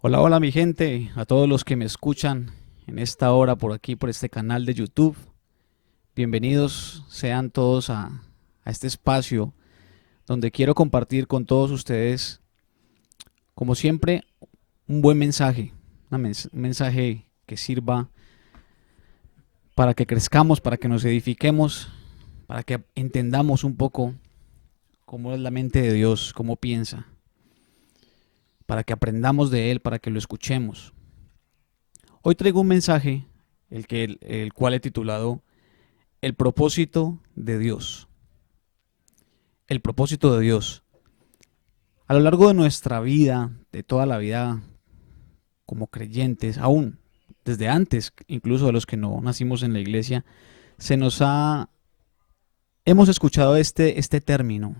Hola, hola mi gente, a todos los que me escuchan en esta hora por aquí, por este canal de YouTube. Bienvenidos sean todos a este espacio donde quiero compartir con todos ustedes, como siempre, un buen mensaje, un mensaje que sirva para que crezcamos, para que nos edifiquemos, para que entendamos un poco cómo es la mente de Dios, cómo piensa, para que aprendamos de Él, para que lo escuchemos. Hoy traigo un mensaje, el cual he titulado El propósito de Dios. El propósito de Dios. A lo largo de nuestra vida, de toda la vida como creyentes, aún desde antes, incluso de los que no nacimos en la iglesia, se nos ha, hemos escuchado este término.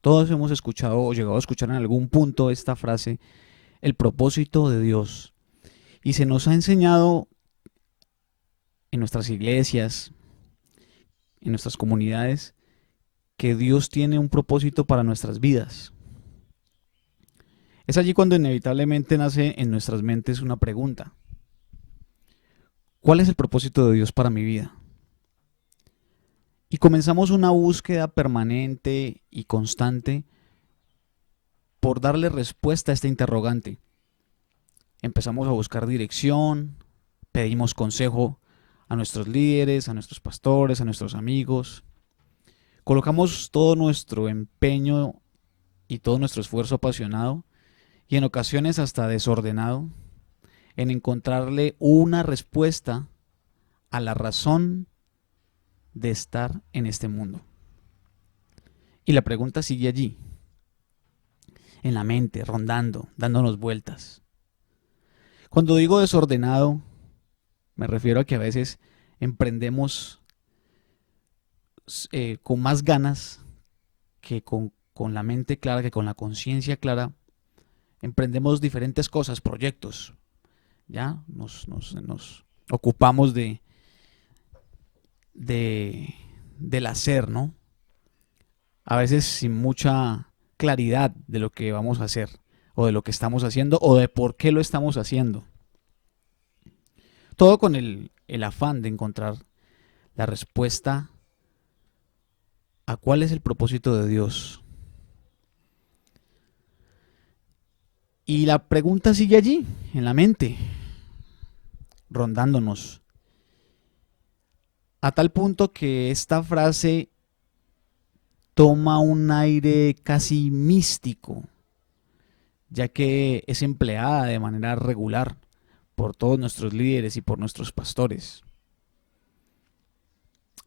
Todos hemos escuchado o llegado a escuchar en algún punto esta frase, el propósito de Dios. Y se nos ha enseñado en nuestras iglesias, en nuestras comunidades, que Dios tiene un propósito para nuestras vidas. Es allí cuando inevitablemente nace en nuestras mentes una pregunta. ¿Cuál es el propósito de Dios para mi vida? Y comenzamos una búsqueda permanente y constante por darle respuesta a este interrogante. Empezamos a buscar dirección, pedimos consejo a nuestros líderes, a nuestros pastores, a nuestros amigos. Colocamos todo nuestro empeño y todo nuestro esfuerzo apasionado y en ocasiones hasta desordenado en encontrarle una respuesta a la razón de estar en este mundo. Y la pregunta sigue allí, en la mente, rondando, dándonos vueltas. Cuando digo desordenado, me refiero a que a veces emprendemos con más ganas que con la mente clara, que con la conciencia clara, emprendemos diferentes cosas, proyectos, ¿ya? Nos ocupamos de, del hacer, ¿no? A veces sin mucha claridad de lo que vamos a hacer, o de lo que estamos haciendo, o de por qué lo estamos haciendo. Todo con el afán de encontrar la respuesta a cuál es el propósito de Dios. Y la pregunta sigue allí, en la mente, rondándonos, a tal punto que esta frase toma un aire casi místico, ya que es empleada de manera regular por todos nuestros líderes y por nuestros pastores.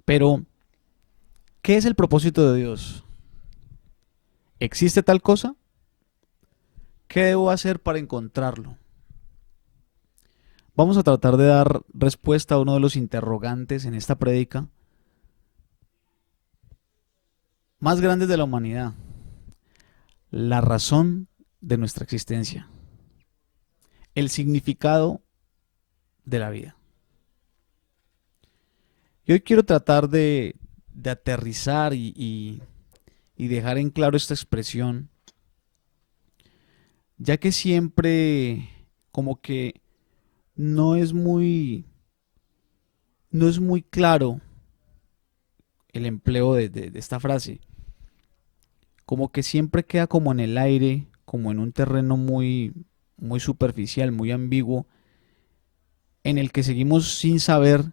Pero, ¿qué es el propósito de Dios? ¿Existe tal cosa? ¿Qué debo hacer para encontrarlo? Vamos a tratar de dar respuesta a uno de los interrogantes en esta prédica más grandes de la humanidad, la razón de nuestra existencia, el significado de la vida. Y hoy quiero tratar de aterrizar y dejar en claro esta expresión, ya que siempre como que no es muy, no es muy claro el empleo de esta frase. Como que siempre queda como en el aire, como en un terreno muy superficial, muy ambiguo, en el que seguimos sin saber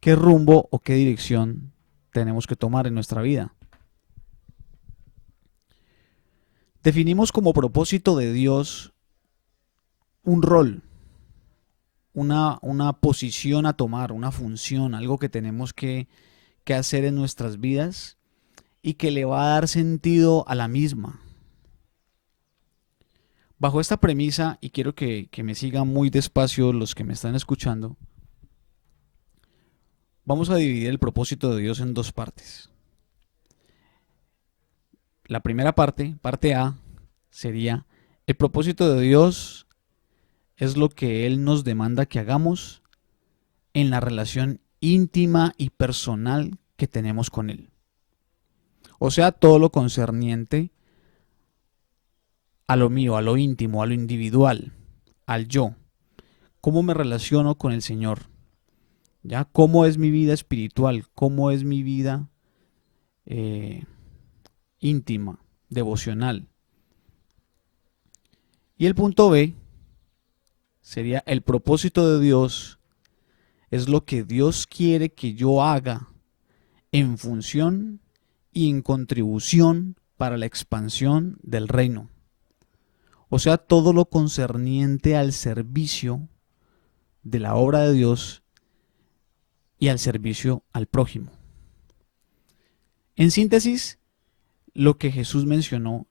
qué rumbo o qué dirección tenemos que tomar en nuestra vida. Definimos como propósito de Dios un rol, una posición a tomar, una función, algo que tenemos que hacer en nuestras vidas y que le va a dar sentido a la misma. Bajo esta premisa, y quiero que me sigan muy despacio los que me están escuchando, vamos a dividir el propósito de Dios en dos partes. La primera parte, parte A, sería el propósito de Dios es lo que Él nos demanda que hagamos en la relación íntima y personal que tenemos con Él. O sea, todo lo concerniente a lo mío, a lo íntimo, a lo individual, al yo. ¿Cómo me relaciono con el Señor? ¿Ya? ¿Cómo es mi vida espiritual? ¿Cómo es mi vida eh, íntima, devocional? Y el punto B sería el propósito de Dios es lo que Dios quiere que yo haga en función y en contribución para la expansión del reino. O sea, todo lo concerniente al servicio de la obra de Dios y al servicio al prójimo. En síntesis, lo que Jesús mencionó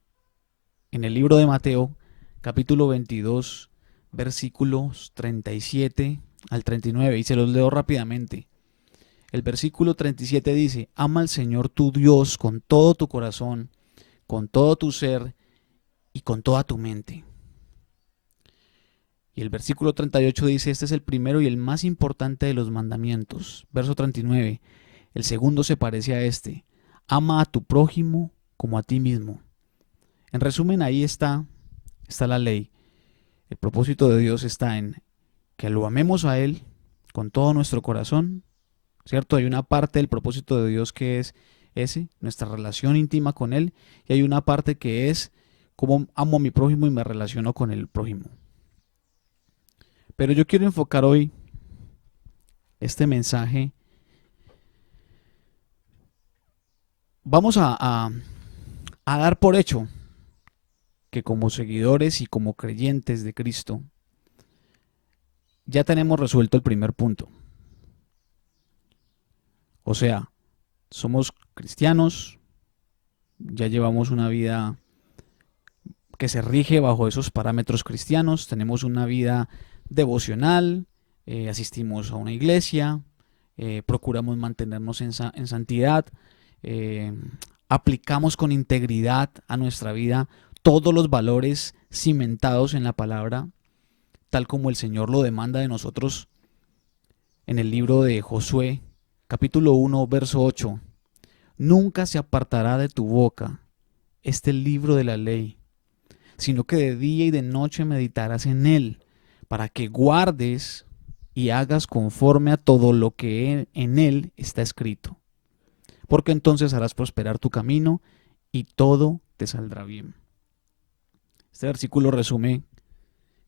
en el libro de Mateo, capítulo 22, versículos 37 al 39, y se los leo rápidamente. El versículo 37 dice: ama al Señor tu Dios con todo tu corazón, con todo tu ser y con toda tu mente. Y el versículo 38 dice: este es el primero y el más importante de los mandamientos. Verso 39, el segundo se parece a este: ama a tu prójimo como a ti mismo. En resumen, ahí está la ley. El propósito de Dios está en que lo amemos a Él con todo nuestro corazón, ¿cierto? Hay una parte del propósito de Dios que es nuestra relación íntima con Él, y hay una parte que es cómo amo a mi prójimo y me relaciono con el prójimo. Pero yo quiero enfocar hoy este mensaje. Vamos a dar por hecho que como seguidores y como creyentes de Cristo ya tenemos resuelto el primer punto. O sea, somos cristianos, ya llevamos una vida que se rige bajo esos parámetros cristianos, tenemos una vida devocional, asistimos a una iglesia, procuramos mantenernos en santidad, eh, aplicamos con integridad a nuestra vida todos los valores cimentados en la palabra, tal como el Señor lo demanda de nosotros en el libro de Josué, capítulo 1, verso 8. Nunca se apartará de tu boca este libro de la ley, sino que de día y de noche meditarás en él, para que guardes y hagas conforme a todo lo que en él está escrito. Porque entonces harás prosperar tu camino y todo te saldrá bien. Este versículo resume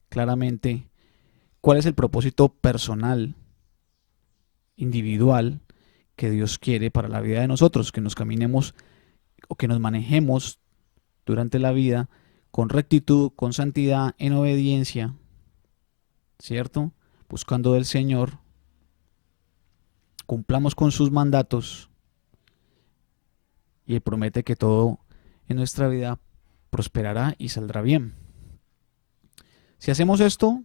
claramente cuál es el propósito personal, individual, que Dios quiere para la vida de nosotros, que nos caminemos o que nos manejemos durante la vida con rectitud, con santidad, en obediencia, ¿cierto? Buscando del Señor, cumplamos con sus mandatos, y Él promete que todo en nuestra vida prosperará y saldrá bien. Si hacemos esto,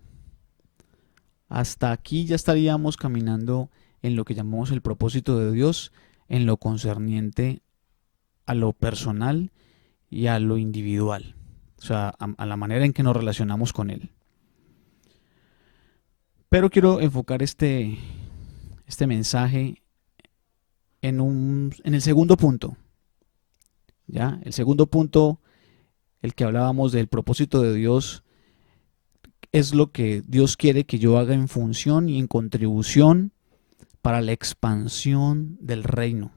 hasta aquí ya estaríamos caminando en lo que llamamos el propósito de Dios, en lo concerniente a lo personal y a lo individual, o sea, a la manera en que nos relacionamos con Él. Pero quiero enfocar este mensaje en el segundo punto. ¿Ya? El segundo punto, el que hablábamos del propósito de Dios, es lo que Dios quiere que yo haga en función y en contribución para la expansión del reino.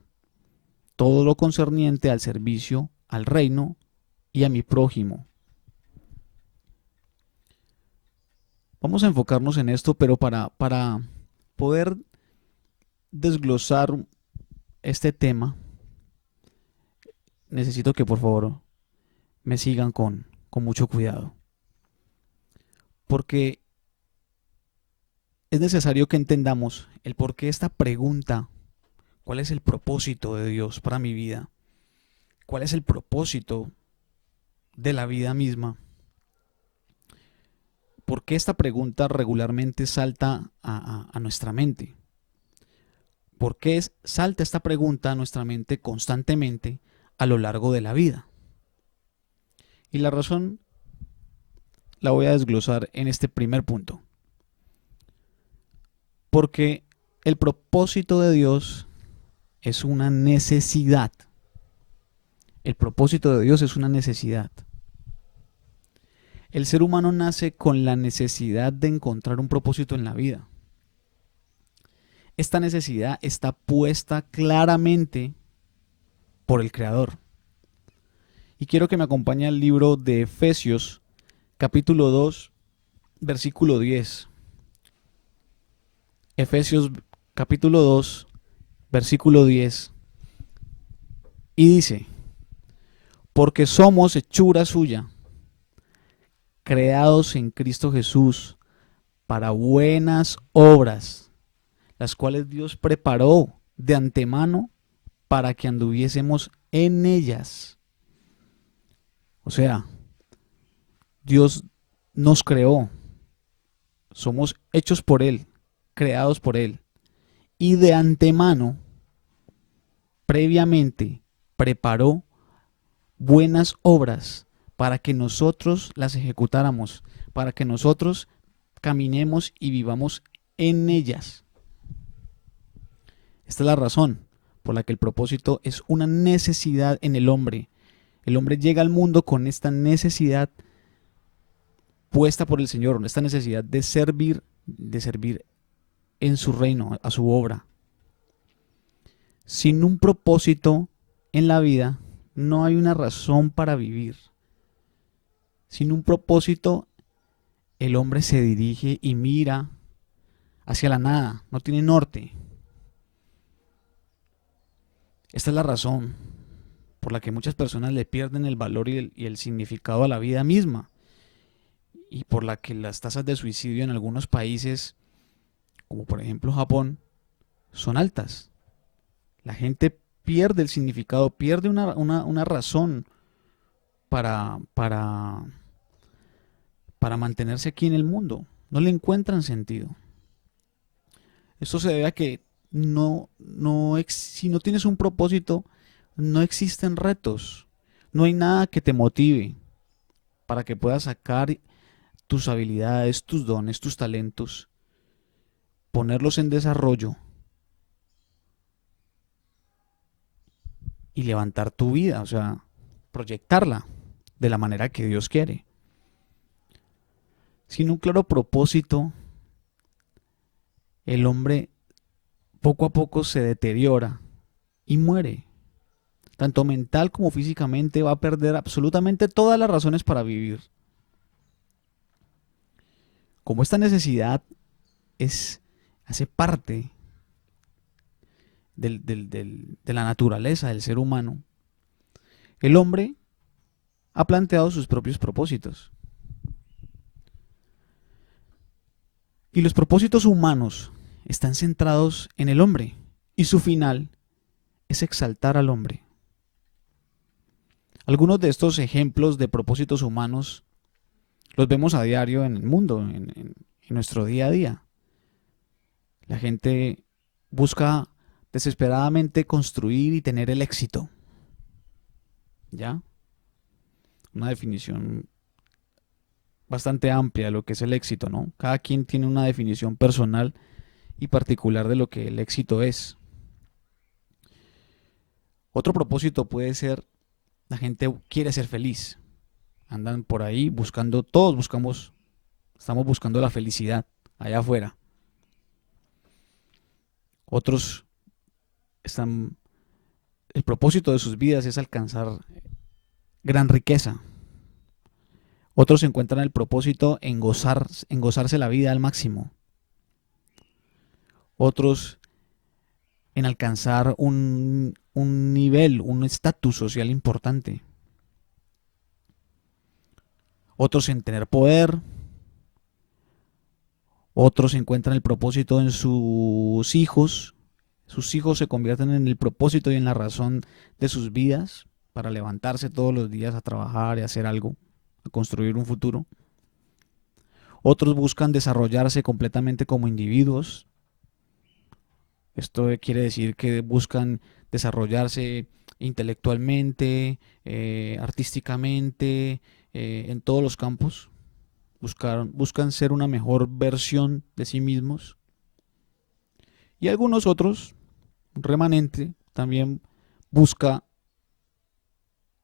Todo lo concerniente al servicio al reino y a mi prójimo. Vamos a enfocarnos en esto, pero para poder desglosar este tema, necesito que por favor me sigan con mucho cuidado. Porque es necesario que entendamos el por qué esta pregunta: ¿cuál es el propósito de Dios para mi vida? ¿Cuál es el propósito de la vida misma? ¿Por qué esta pregunta regularmente salta a nuestra mente? ¿Por qué salta esta pregunta a nuestra mente constantemente a lo largo de la vida? Y la razón la voy a desglosar en este primer punto. Porque el propósito de Dios es una necesidad. El propósito de Dios es una necesidad. El ser humano nace con la necesidad de encontrar un propósito en la vida. Esta necesidad está puesta claramente por el Creador. Y quiero que me acompañe al libro de Efesios, capítulo 2, versículo 10. Efesios capítulo 2, versículo 10. Y dice, porque somos hechura suya, creados en Cristo Jesús para buenas obras, las cuales Dios preparó de antemano para que anduviésemos en ellas. O sea, Dios nos creó, somos hechos por Él, creados por Él, y de antemano, previamente, preparó buenas obras para que nosotros las ejecutáramos, para que nosotros caminemos y vivamos en ellas. Esta es la razón por la que el propósito es una necesidad en el hombre. El hombre llega al mundo con esta necesidad puesta por el Señor, esta necesidad de servir en su reino, a su obra. Sin un propósito en la vida, no hay una razón para vivir. Sin un propósito, el hombre se dirige y mira hacia la nada, no tiene norte. Esta es la razón por la que muchas personas le pierden el valor y el significado a la vida misma, y por la que las tasas de suicidio en algunos países, como por ejemplo Japón, son altas. La gente pierde el significado, pierde una razón para mantenerse aquí en el mundo. No le encuentran sentido. Esto se debe a que si no tienes un propósito, no existen retos. No hay nada que te motive para que puedas sacar tus habilidades, tus dones, tus talentos, ponerlos en desarrollo y levantar tu vida, o sea, proyectarla de la manera que Dios quiere. Sin un claro propósito, el hombre poco a poco se deteriora y muere. Tanto mental como físicamente va a perder absolutamente todas las razones para vivir. Como esta necesidad hace parte de la naturaleza del ser humano, el hombre ha planteado sus propios propósitos. Y los propósitos humanos están centrados en el hombre, y su final es exaltar al hombre. Algunos de estos ejemplos de propósitos humanos los vemos a diario en el mundo, en nuestro día a día. La gente busca desesperadamente construir y tener el éxito. ¿Ya? Una definición bastante amplia de lo que es el éxito, ¿no? Cada quien tiene una definición personal y particular de lo que el éxito es. Otro propósito puede ser, la gente quiere ser feliz. Andan por ahí buscando, estamos buscando la felicidad allá afuera. Otros el propósito de sus vidas es alcanzar gran riqueza. Otros encuentran el propósito en gozarse la vida al máximo. Otros en alcanzar un nivel, un estatus social importante. Otros en tener poder. Otros encuentran el propósito en sus hijos. Sus hijos se convierten en el propósito y en la razón de sus vidas para levantarse todos los días a trabajar y hacer algo, a construir un futuro. Otros buscan desarrollarse completamente como individuos. Esto quiere decir que buscan desarrollarse intelectualmente, artísticamente, en todos los campos. Buscan ser una mejor versión de sí mismos. Y algunos otros, un remanente, también busca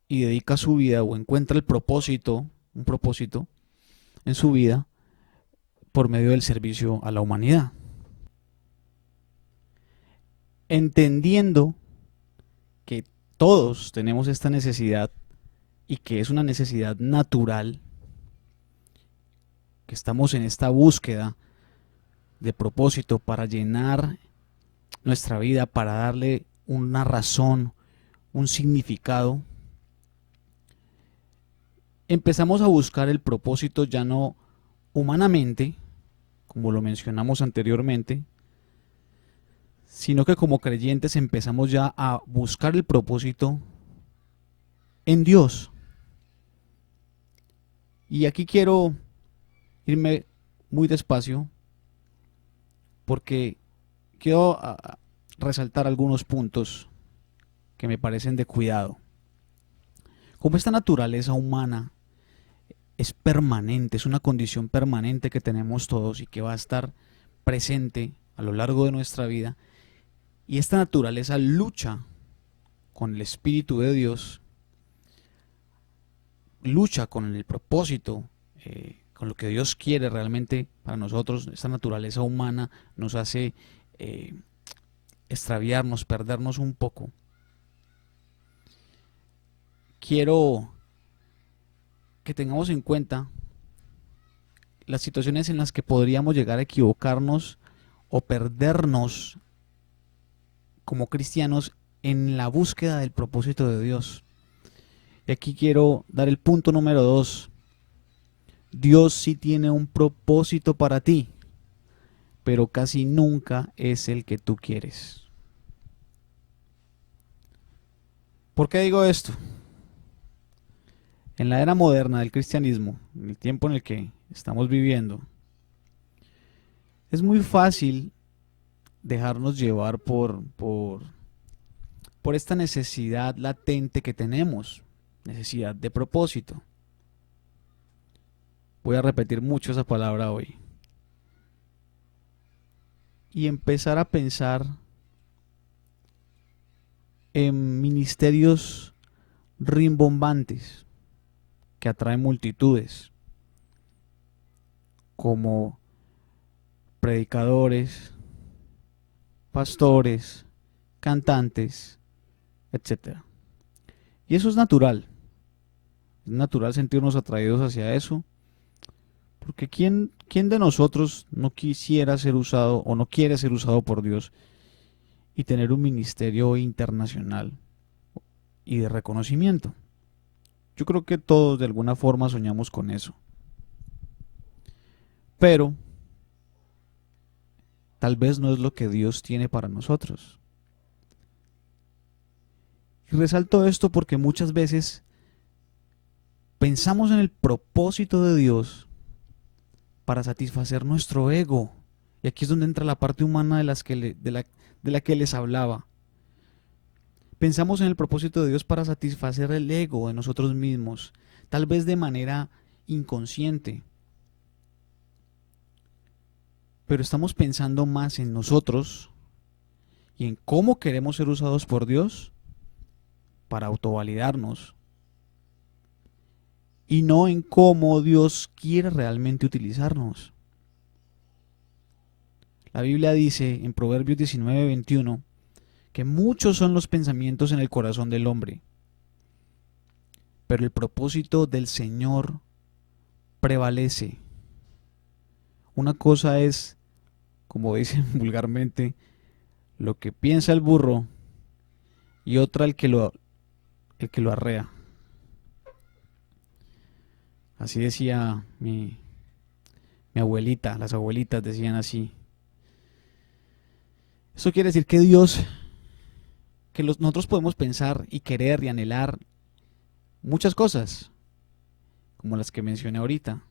y dedica su vida o encuentra un propósito en su vida por medio del servicio a la humanidad. Entendiendo que todos tenemos esta necesidad y que es una necesidad natural, que estamos en esta búsqueda de propósito para llenar nuestra vida, para darle una razón, un significado, empezamos a buscar el propósito ya no humanamente, como lo mencionamos anteriormente, sino que como creyentes empezamos ya a buscar el propósito en Dios. Y aquí quiero irme muy despacio porque quiero resaltar algunos puntos que me parecen de cuidado. Como esta naturaleza humana es permanente, es una condición permanente que tenemos todos y que va a estar presente a lo largo de nuestra vida, y esta naturaleza lucha con el Espíritu de Dios, lucha con el propósito, con lo que Dios quiere realmente para nosotros. Esta naturaleza humana nos hace extraviarnos, perdernos un poco. Quiero que tengamos en cuenta las situaciones en las que podríamos llegar a equivocarnos o perdernos como cristianos en la búsqueda del propósito de Dios. Y aquí quiero dar el punto número 2. Dios sí tiene un propósito para ti, pero casi nunca es el que tú quieres. ¿Por qué digo esto? En la era moderna del cristianismo, en el tiempo en el que estamos viviendo, es muy fácil dejarnos llevar por esta necesidad latente que tenemos, necesidad de propósito. Voy a repetir mucho esa palabra hoy. Y empezar a pensar en ministerios rimbombantes que atraen multitudes, como predicadores, pastores, cantantes, etc. Y eso es natural sentirnos atraídos hacia eso, porque ¿quién de nosotros no quisiera ser usado o no quiere ser usado por Dios y tener un ministerio internacional y de reconocimiento? Yo creo que todos de alguna forma soñamos con eso. Pero tal vez no es lo que Dios tiene para nosotros. Y resalto esto porque muchas veces pensamos en el propósito de Dios para satisfacer nuestro ego. Y aquí es donde entra la parte humana de la que les hablaba. Pensamos en el propósito de Dios para satisfacer el ego de nosotros mismos, tal vez de manera inconsciente. Pero estamos pensando más en nosotros y en cómo queremos ser usados por Dios para autovalidarnos, y no en cómo Dios quiere realmente utilizarnos. La Biblia dice en Proverbios 19:21 que muchos son los pensamientos en el corazón del hombre, pero el propósito del Señor prevalece. Una cosa es, como dicen vulgarmente, lo que piensa el burro, y otra el que lo arrea. Así decía mi abuelita, las abuelitas decían así. Eso quiere decir que nosotros podemos pensar y querer y anhelar muchas cosas, como las que mencioné ahorita,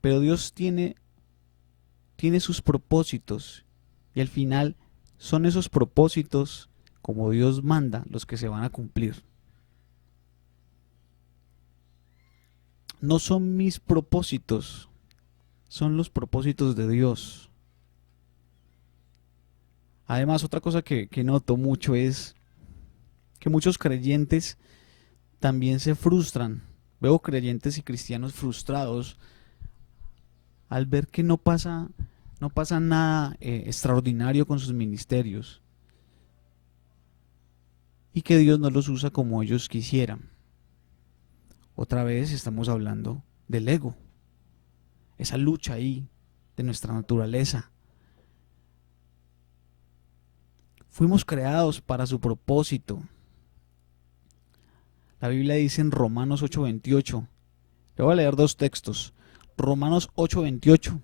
pero Dios tiene sus propósitos, y al final son esos propósitos, como Dios manda, los que se van a cumplir. No son mis propósitos, son los propósitos de Dios. Además, otra cosa que noto mucho es que muchos creyentes también se frustran. Veo creyentes y cristianos frustrados al ver que no pasa nada extraordinario con sus ministerios y que Dios no los usa como ellos quisieran. Otra vez estamos hablando del ego, esa lucha ahí de nuestra naturaleza. Fuimos creados para su propósito. La Biblia dice en Romanos 8:28, le voy a leer dos textos, Romanos 8:28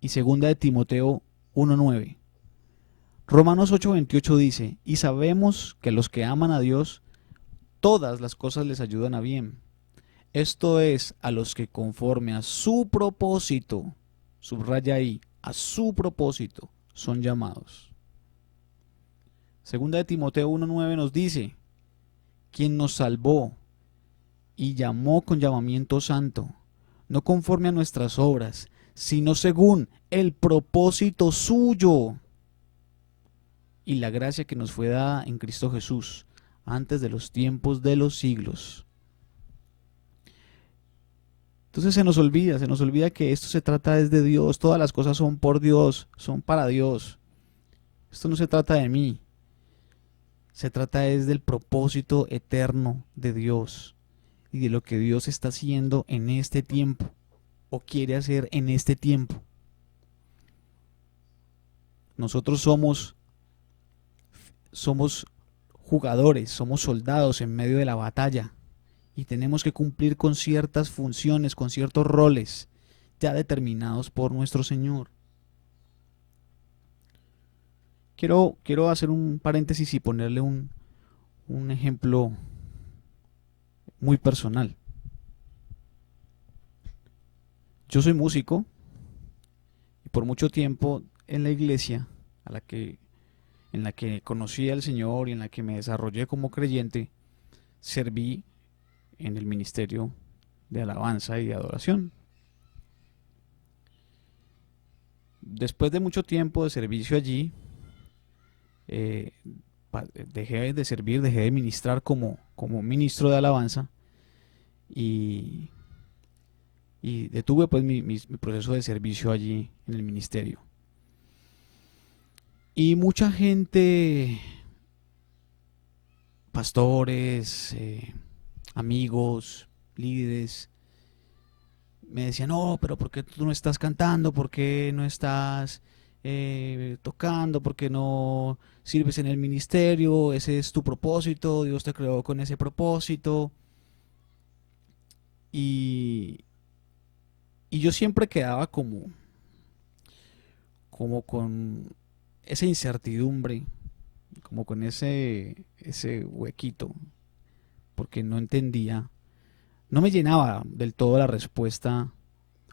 y segunda de Timoteo 1:9. Romanos 8:28 dice, y sabemos que los que aman a Dios, todas las cosas les ayudan a bien. Esto es, a los que conforme a su propósito, subraya ahí, a su propósito, son llamados. Segunda de Timoteo 1:9 nos dice, quien nos salvó y llamó con llamamiento santo, no conforme a nuestras obras, sino según el propósito suyo y la gracia que nos fue dada en Cristo Jesús, antes de los tiempos de los siglos. Entonces se nos olvida que esto se trata desde Dios, todas las cosas son por Dios, son para Dios. Esto no se trata de mí, se trata desde el propósito eterno de Dios y de lo que Dios está haciendo en este tiempo o quiere hacer en este tiempo. Nosotros somos jugadores, somos soldados en medio de la batalla y tenemos que cumplir con ciertas funciones, con ciertos roles ya determinados por nuestro Señor. Quiero hacer un paréntesis y ponerle un ejemplo muy personal. Yo soy músico y por mucho tiempo en la iglesia en la que conocí al Señor y en la que me desarrollé como creyente, serví en el ministerio de alabanza y de adoración. Después de mucho tiempo de servicio allí, dejé de servir, dejé de ministrar como ministro de alabanza y detuve pues mi proceso de servicio allí en el ministerio. Y mucha gente, pastores, amigos, líderes, me decían, no, pero ¿por qué tú no estás cantando? ¿Por qué no estás tocando? ¿Por qué no sirves en el ministerio? Ese es tu propósito, Dios te creó con ese propósito. Y yo siempre quedaba como con esa incertidumbre, como con ese huequito, porque no entendía, no me llenaba del todo la respuesta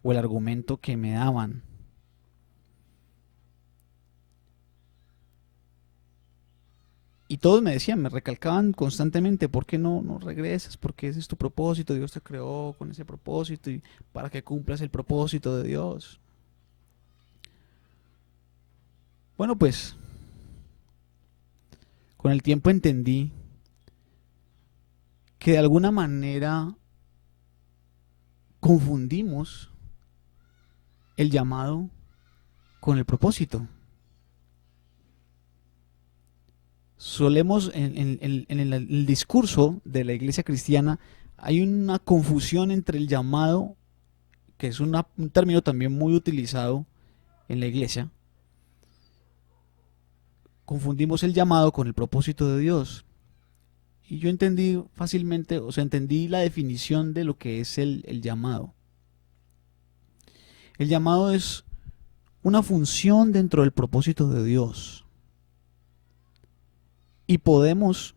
o el argumento que me daban. Y todos me decían, me recalcaban constantemente, ¿por qué no regresas? Porque ese es tu propósito, Dios te creó con ese propósito y para que cumplas el propósito de Dios. Bueno, pues con el tiempo entendí que de alguna manera confundimos el llamado con el propósito. Solemos en el discurso de la iglesia cristiana hay una confusión entre el llamado, que es un término también muy utilizado en la iglesia. Confundimos el llamado con el propósito de Dios. Y yo entendí fácilmente, o sea, entendí la definición de lo que es el llamado. El llamado es una función dentro del propósito de Dios. Y podemos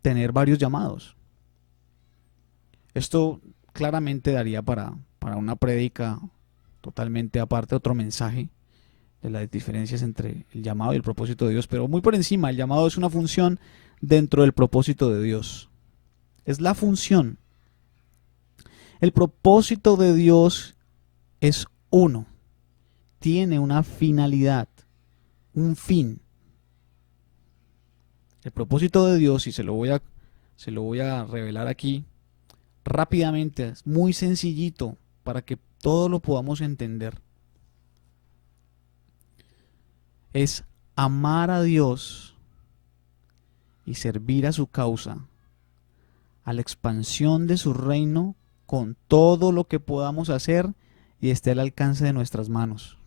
tener varios llamados. Esto claramente daría para una prédica totalmente aparte, otro mensaje de las diferencias entre el llamado y el propósito de Dios, pero muy por encima, el llamado es una función dentro del propósito de Dios. Es la función. El propósito de Dios es uno. Tiene una finalidad, un fin. El propósito de Dios, y se lo voy a revelar aquí rápidamente, es muy sencillito para que todo lo podamos entender, es amar a Dios y servir a su causa, a la expansión de su reino con todo lo que podamos hacer y esté al alcance de nuestras manos.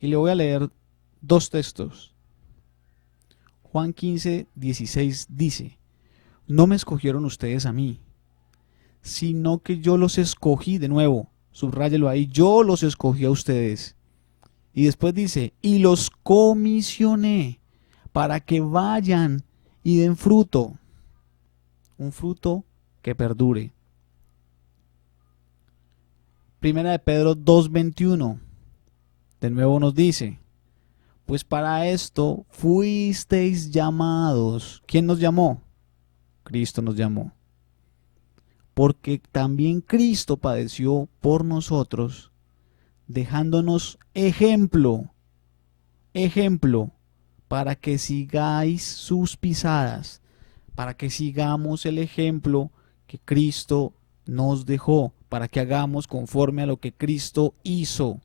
Y le voy a leer dos textos. Juan 15, 16 dice: no me escogieron ustedes a mí, sino que yo los escogí. De nuevo, subráyelo ahí, yo los escogí a ustedes. Y después dice: y los comisioné para que vayan y den fruto, un fruto que perdure. Primera de Pedro 2:21, de nuevo nos dice: pues para esto fuisteis llamados. ¿Quién nos llamó? Cristo nos llamó. Porque también Cristo padeció por nosotros, dejándonos ejemplo, para que sigáis sus pisadas, para que sigamos el ejemplo que Cristo nos dejó, para que hagamos conforme a lo que Cristo hizo.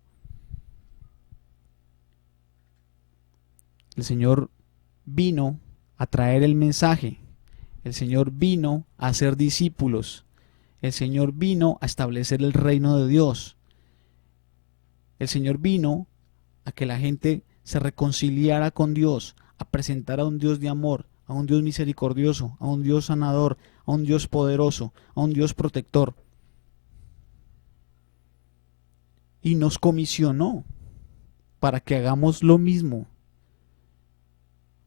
El Señor vino a traer el mensaje. El Señor vino a ser discípulos. El Señor vino a establecer el reino de Dios. El Señor vino a que la gente se reconciliara con Dios, a presentar a un Dios de amor, a un Dios misericordioso, a un Dios sanador, a un Dios poderoso, a un Dios protector. Y nos comisionó para que hagamos lo mismo.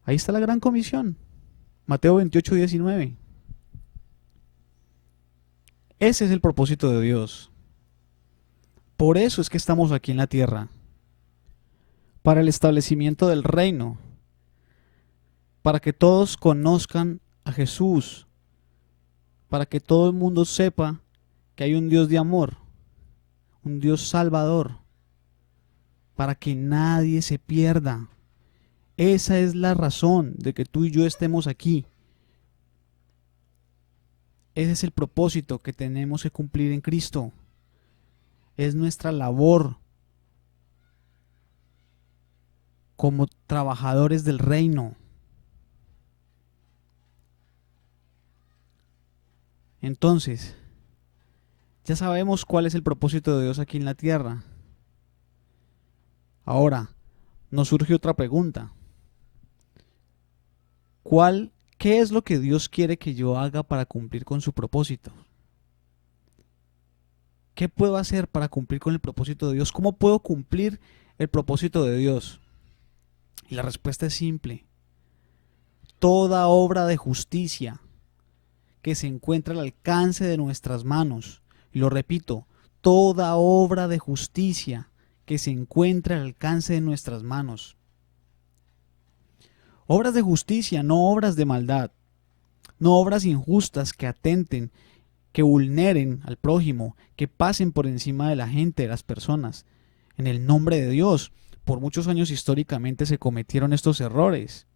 Ahí está la gran comisión. Mateo 28, 19. Ese es el propósito de Dios. Por eso es que estamos aquí en la tierra. Para el establecimiento del reino. Para que todos conozcan a Jesús. Para que todo el mundo sepa que hay un Dios de amor. Un Dios salvador. Para que nadie se pierda. Esa es la razón de que tú y yo estemos aquí. Ese es el propósito que tenemos que cumplir en Cristo. Es nuestra labor como trabajadores del reino. Entonces, ya sabemos cuál es el propósito de Dios aquí en la tierra. Ahora, nos surge otra pregunta. ¿Qué es lo que Dios quiere que yo haga para cumplir con su propósito? ¿Qué puedo hacer para cumplir con el propósito de Dios? ¿Cómo puedo cumplir el propósito de Dios? Y la respuesta es simple. Toda obra de justicia que se encuentra al alcance de nuestras manos, y lo repito, toda obra de justicia que se encuentra al alcance de nuestras manos. Obras de justicia, no obras de maldad, no obras injustas que atenten, que vulneren al prójimo, que pasen por encima de la gente, de las personas. En el nombre de Dios, por muchos años históricamente se cometieron estos errores.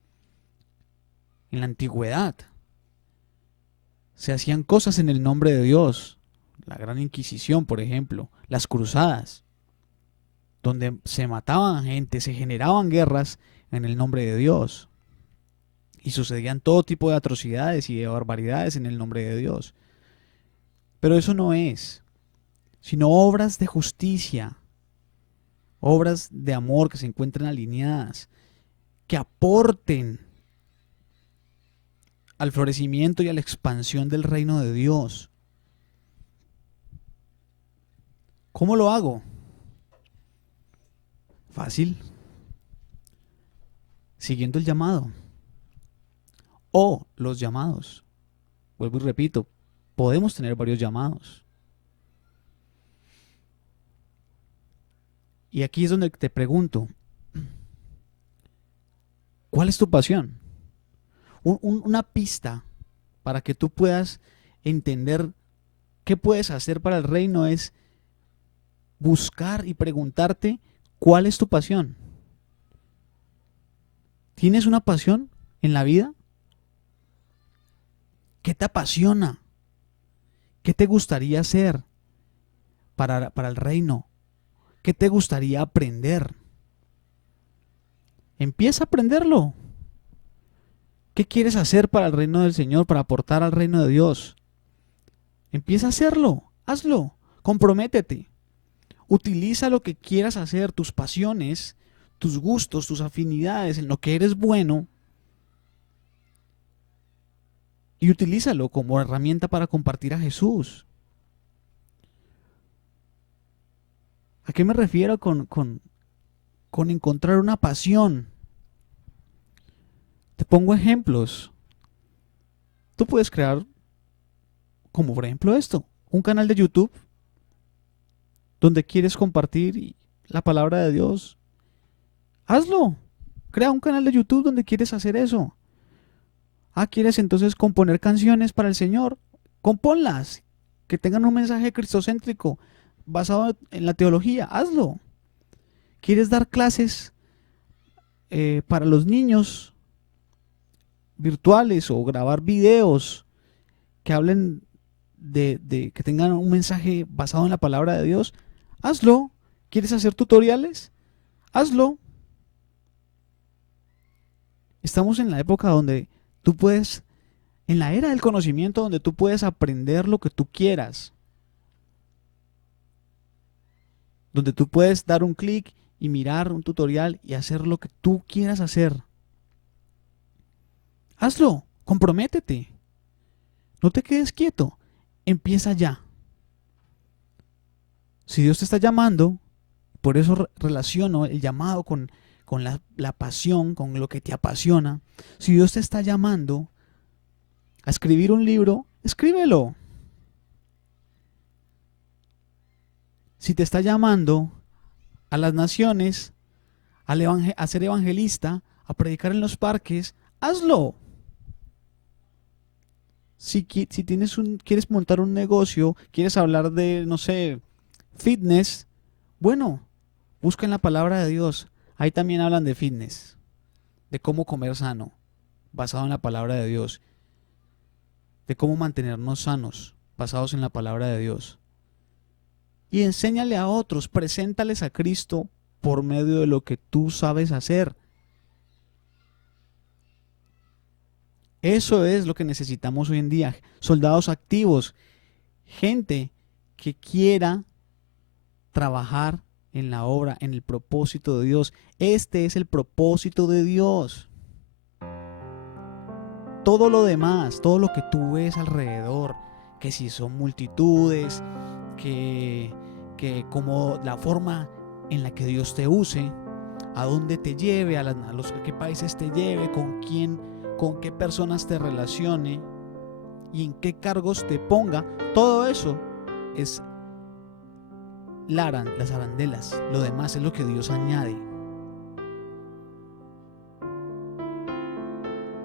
En la antigüedad se hacían cosas en el nombre de Dios. La Gran Inquisición, por ejemplo, las cruzadas, donde se mataban gente, se generaban guerras en el nombre de Dios. Y sucedían todo tipo de atrocidades y de barbaridades en el nombre de Dios. Pero eso no es, sino obras de justicia, obras de amor que se encuentren alineadas, que aporten al florecimiento y a la expansión del reino de Dios. ¿Cómo lo hago? Fácil. Siguiendo el llamado. O los llamados. Vuelvo y repito, podemos tener varios llamados. Y aquí es donde te pregunto, ¿cuál es tu pasión? Una pista para que tú puedas entender qué puedes hacer para el reino es buscar y preguntarte cuál es tu pasión. ¿Tienes una pasión en la vida? ¿Qué te apasiona? ¿Qué te gustaría hacer? para el reino? ¿Qué te gustaría aprender? Empieza a aprenderlo. ¿Qué quieres hacer para el reino del Señor, para aportar al reino de Dios? Empieza a hacerlo, hazlo, comprométete. Utiliza lo que quieras hacer, tus pasiones, tus gustos, tus afinidades, en lo que eres bueno, y utilízalo como herramienta para compartir a Jesús. ¿A qué me refiero con encontrar una pasión? Te pongo ejemplos. Tú puedes crear, como por ejemplo esto, un canal de YouTube donde quieres compartir la palabra de Dios. Hazlo. Crea un canal de YouTube donde quieres hacer eso. ¿Quieres entonces componer canciones para el Señor? Compónlas, que tengan un mensaje cristocéntrico basado en la teología. Hazlo. ¿Quieres dar clases para los niños virtuales o grabar videos que hablen que tengan un mensaje basado en la palabra de Dios? Hazlo. ¿Quieres hacer tutoriales? Hazlo. Estamos en la época donde tú puedes, en la era del conocimiento, donde tú puedes aprender lo que tú quieras. Donde tú puedes dar un clic y mirar un tutorial y hacer lo que tú quieras hacer. Hazlo, comprométete. No te quedes quieto. Empieza ya. Si Dios te está llamando, por eso relaciono el llamado con la pasión, con lo que te apasiona. Si Dios te está llamando a escribir un libro, escríbelo. Si te está llamando a las naciones, a ser evangelista, a predicar en los parques, hazlo. Si quieres montar un negocio, quieres hablar de, no sé, fitness, bueno, busca en la palabra de Dios. Ahí también hablan de fitness, de cómo comer sano, basado en la palabra de Dios, de cómo mantenernos sanos, basados en la palabra de Dios. Y enséñale a otros, preséntales a Cristo por medio de lo que tú sabes hacer. Eso es lo que necesitamos hoy en día, soldados activos, gente que quiera trabajar en la obra, en el propósito de Dios. Este es el propósito de Dios. Todo lo demás, todo lo que tú ves alrededor, que si son multitudes, que como la forma en la que Dios te use, a dónde te lleve, a qué países te lleve, con qué personas te relacione y en qué cargos te ponga, todo eso es las arandelas. Lo demás es lo que Dios añade.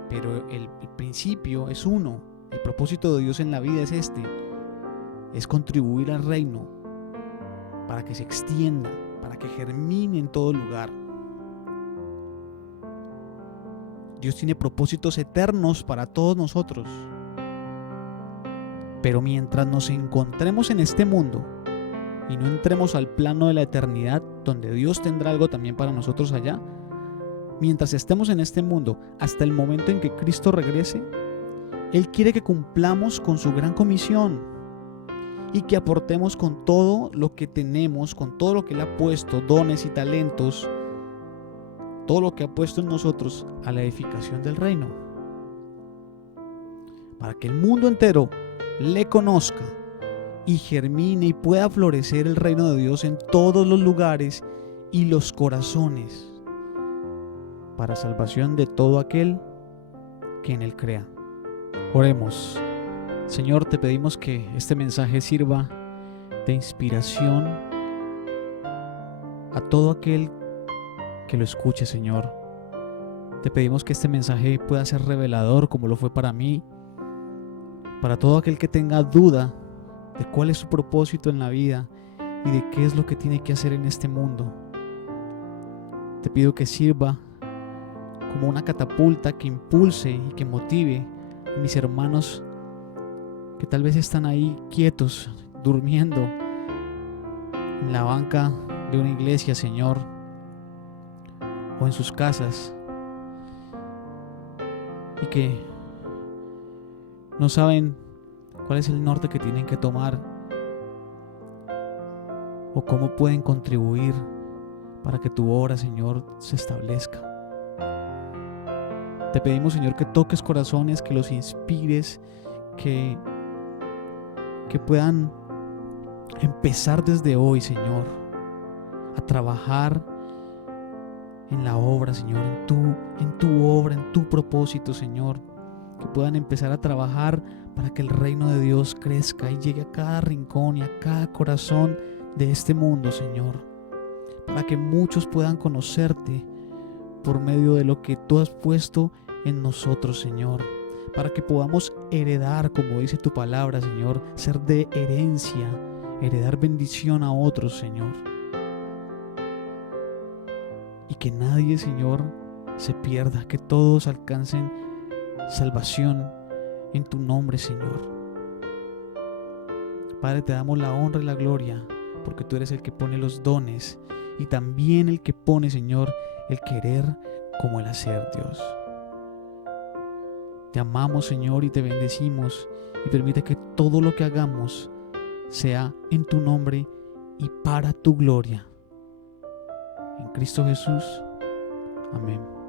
Pero el principio es uno. El propósito de Dios en la vida es es contribuir al reino para que se extienda, para que germine en todo lugar. Dios tiene propósitos eternos para todos nosotros. Pero mientras nos encontremos en este mundo y no entremos al plano de la eternidad, donde Dios tendrá algo también para nosotros allá, mientras estemos en este mundo, hasta el momento en que Cristo regrese, Él quiere que cumplamos con su gran comisión y que aportemos con todo lo que tenemos, con todo lo que Él ha puesto, dones y talentos, todo lo que ha puesto en nosotros a la edificación del reino, para que el mundo entero le conozca y germine y pueda florecer el reino de Dios en todos los lugares y los corazones, para salvación de todo aquel que en Él crea. Oremos. Señor, te pedimos que este mensaje sirva de inspiración a todo aquel que lo escuche, Señor. Te pedimos que este mensaje pueda ser revelador, como lo fue para mí, para todo aquel que tenga duda de cuál es su propósito en la vida y de qué es lo que tiene que hacer en este mundo. Te pido que sirva como una catapulta que impulse y que motive a mis hermanos que tal vez están ahí quietos, durmiendo, en la banca de una iglesia, Señor, o en sus casas, y que no saben cuál es el norte que tienen que tomar o cómo pueden contribuir para que tu obra, Señor, se establezca. Te pedimos, Señor, que toques corazones, que los inspires, que puedan empezar desde hoy, Señor, a trabajar en la obra, Señor, en tu obra, en tu propósito, Señor. Que puedan empezar a trabajar para que el reino de Dios crezca y llegue a cada rincón y a cada corazón de este mundo, Señor. Para que muchos puedan conocerte por medio de lo que tú has puesto en nosotros, Señor. Para que podamos heredar, como dice tu palabra, Señor, ser de herencia, heredar bendición a otros, Señor. Y que nadie, Señor, se pierda, que todos alcancen salvación en tu nombre, Señor. Padre, te damos la honra y la gloria, porque tú eres el que pone los dones y también el que pone, Señor, el querer como el hacer, Dios. Te amamos, Señor, y te bendecimos, y permite que todo lo que hagamos sea en tu nombre y para tu gloria. En Cristo Jesús. Amén.